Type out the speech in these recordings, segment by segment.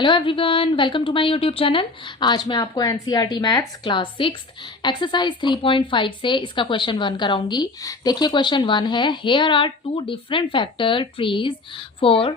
Hello everyone, welcome to my YouTube channel. आज मैं आपको एनसीईआरटी मैथ्स क्लास 6 एक्सरसाइज 3.5 से इसका क्वेश्चन 1 कराऊंगी। देखिए क्वेश्चन 1 है, here are two different factor trees for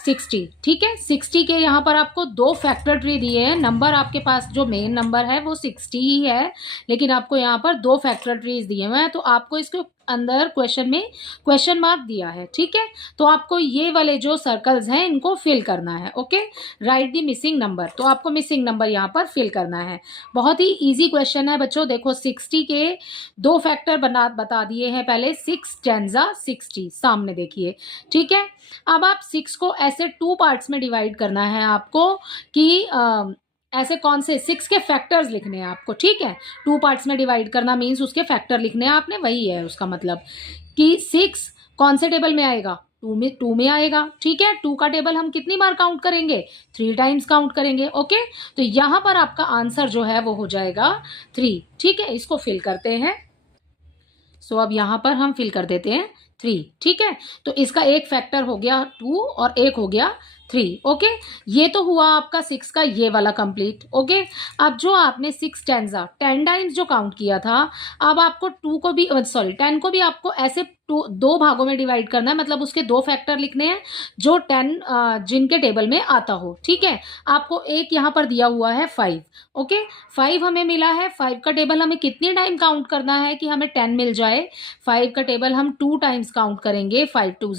60। ठीक है, 60 के यहाँ पर आपको दो फैक्टर ट्री दिए हैं। नंबर आपके पास जो मेन नंबर है वो 60 ही है, लेकिन आपको यहाँ पर दो फैक्टर ट्रीज दिए हुए हैं, तो आपको इसके अंदर क्वेश्चन में क्वेश्चन मार्क दिया है। ठीक है, तो आपको ये वाले जो सर्कल्स हैं इनको फिल करना है। ओके, राइट दी मिसिंग नंबर, तो आपको मिसिंग नंबर यहाँ पर फिल करना है। बहुत ही इजी क्वेश्चन है बच्चों। देखो 60 के दो फैक्टर बता दिए हैं पहले, 6 10 60 सामने देखिए। ठीक है, अब आप 6 को ऐसे टू पार्ट्स में डिवाइड करना है आपको कि ऐसे कौन से 6 के फैक्टर्स लिखने हैं आपको। ठीक है, टू पार्ट्स में डिवाइड करना मीन्स उसके फैक्टर लिखने हैं आपने, वही है उसका मतलब कि 6 कौन से टेबल में आएगा, टू में आएगा। ठीक है, 2 का टेबल हम कितनी बार काउंट करेंगे, 3 टाइम्स काउंट करेंगे। ओके, तो यहां पर आपका आंसर जो है वो हो जाएगा 3। ठीक है, इसको फिल करते हैं। सो अब यहां पर हम फिल कर देते हैं 3। ठीक है, तो इसका एक फैक्टर हो गया 2 और एक हो गया 3। ओके, ये तो हुआ आपका 6 का ये वाला कंप्लीट। ओके, अब जो आपने 6 10 टाइम्स जो काउंट किया था, अब आपको 2 को भी 10 को भी आपको ऐसे दो भागों में डिवाइड करना है, मतलब उसके दो फैक्टर लिखने हैं जो 10 जिनके टेबल में आता हो। ठीक है, आपको एक यहाँ पर दिया हुआ है 5। ओके, 5 हमें मिला है। 5 का टेबल हमें कितने टाइम काउंट करना है कि हमें 10 मिल जाए। 5 का टेबल हम 2 टाइम्स काउंट करेंगे, 5 2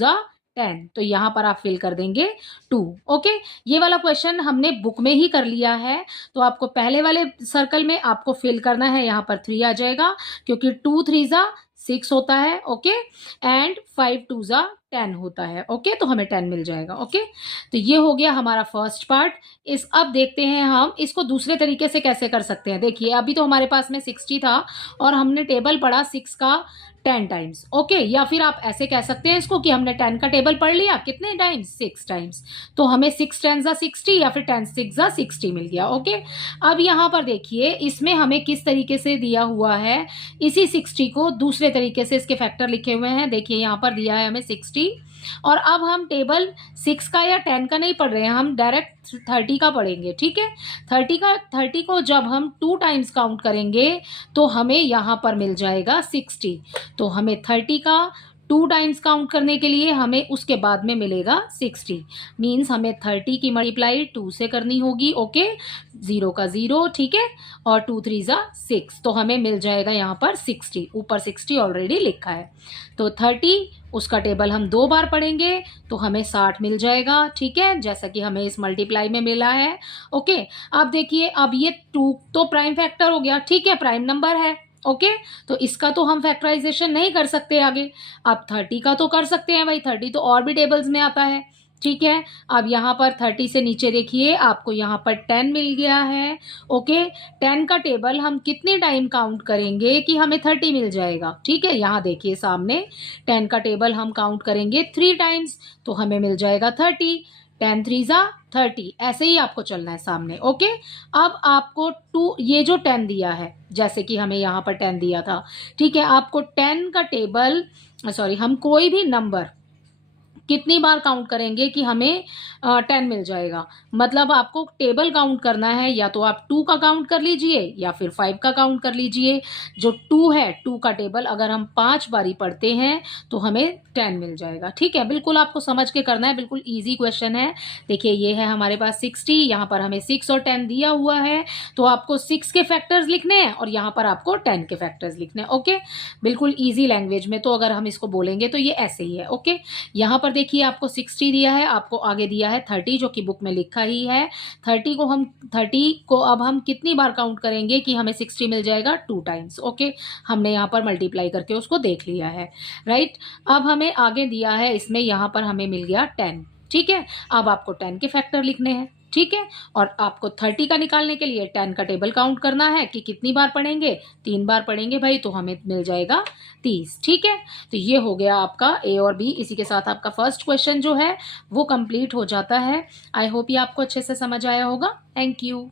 10, तो यहां पर आप फिल कर देंगे 2। ओके, ये वाला क्वेश्चन हमने बुक में ही कर लिया है, तो आपको पहले वाले सर्कल में आपको फिल करना है, यहां पर 3 आ जाएगा क्योंकि 2 3 6 होता है। ओके, एंड 5 2 10 होता है। ओके, तो हमें 10 मिल जाएगा। ओके, तो ये हो गया हमारा फर्स्ट पार्ट। अब देखते हैं हम इसको दूसरे तरीके से कैसे कर सकते हैं। देखिए अभी तो हमारे पास में 60 था और हमने टेबल पढ़ा 6 का 10 टाइम्स। ओके, या फिर आप ऐसे कह सकते हैं इसको कि हमने 10 का टेबल पढ़ लिया कितने टाइम्स, 6 टाइम्स, तो हमें 6 10 60 या फिर 10 6 60 मिल गया। ओके, अब यहाँ पर देखिए इसमें हमें किस तरीके से दिया हुआ है, इसी 60 को दूसरे तरीके से इसके फैक्टर लिखे हुए हैं। देखिए यहाँ पर दिया है हमें 60, और अब हम टेबल 6 का या 10 का नहीं पढ़ रहे हैं, हम डायरेक्ट 30 का पढ़ेंगे। ठीक है, 30 को जब हम 2 टाइम्स काउंट करेंगे तो हमें यहाँ पर मिल जाएगा 60। तो हमें 30 का 2 टाइम्स काउंट करने के लिए हमें उसके बाद में मिलेगा 60, मीन्स हमें 30 की मल्टीप्लाई 2 से करनी होगी। ओके, 0 का 0। ठीक है, और 2 3 6, तो हमें मिल जाएगा यहाँ पर 60। ऊपर 60 ऑलरेडी लिखा है, तो 30 उसका टेबल हम 2 बार पढ़ेंगे तो हमें 60 मिल जाएगा। ठीक है, जैसा कि हमें इस मल्टीप्लाई में मिला है। ओके, अब देखिए अब ये 2 तो प्राइम फैक्टर हो गया। ठीक है, प्राइम नंबर है। ओके, तो इसका तो हम फैक्टराइजेशन नहीं कर सकते आगे। अब 30 का तो कर सकते हैं भाई, 30 तो और भी टेबल्स में आता है। ठीक है, अब यहाँ पर 30 से नीचे देखिए आपको यहाँ पर 10 मिल गया है। ओके, 10 का टेबल हम कितने टाइम काउंट करेंगे कि हमें 30 मिल जाएगा। ठीक है, यहाँ देखिए सामने 10 का टेबल हम काउंट करेंगे 3 टाइम्स तो हमें मिल जाएगा 30। 10 3 30, ऐसे ही आपको चलना है सामने। ओके, अब आपको 2 ये जो 10 दिया है, जैसे कि हमें यहाँ पर 10 दिया था। ठीक है, आपको 10 का टेबल हम कोई भी नंबर कितनी बार काउंट करेंगे कि हमें 10 मिल जाएगा, मतलब आपको टेबल काउंट करना है, या तो आप 2 का काउंट कर लीजिए या फिर 5 का काउंट कर लीजिए। जो 2 है, 2 का टेबल अगर हम 5 बारी पढ़ते हैं तो हमें 10 मिल जाएगा। ठीक है, बिल्कुल आपको समझ के करना है, बिल्कुल इजी क्वेश्चन है। देखिए ये है हमारे पास 60, यहाँ पर हमें 6 और 10 दिया हुआ है, तो आपको 6 के फैक्टर्स लिखने हैं और यहाँ पर आपको 10 के फैक्टर्स लिखने हैं। ओके, बिल्कुल ईजी लैंग्वेज में, तो अगर हम इसको बोलेंगे तो ये ऐसे ही है। ओके, यहाँ पर देखिए आपको 60 दिया है, आपको आगे दिया है 30 जो कि बुक में लिखा ही है। 30 को अब हम कितनी बार काउंट करेंगे कि हमें 60 मिल जाएगा, 2 टाइम्स। ओके, हमने यहाँ पर मल्टीप्लाई करके उसको देख लिया है। राइट, अब हमें आगे दिया है इसमें, यहाँ पर हमें मिल गया 10। ठीक है, अब आपको 10 के फैक्टर लिखने हैं। ठीक है, और आपको 30 का निकालने के लिए 10 का टेबल काउंट करना है कि कितनी बार पढ़ेंगे, 3 बार पढ़ेंगे भाई, तो हमें मिल जाएगा 30। ठीक है, तो ये हो गया आपका ए और बी। इसी के साथ आपका फर्स्ट क्वेश्चन जो है वो कंप्लीट हो जाता है। आई होप ये आपको अच्छे से समझ आया होगा। Thank you.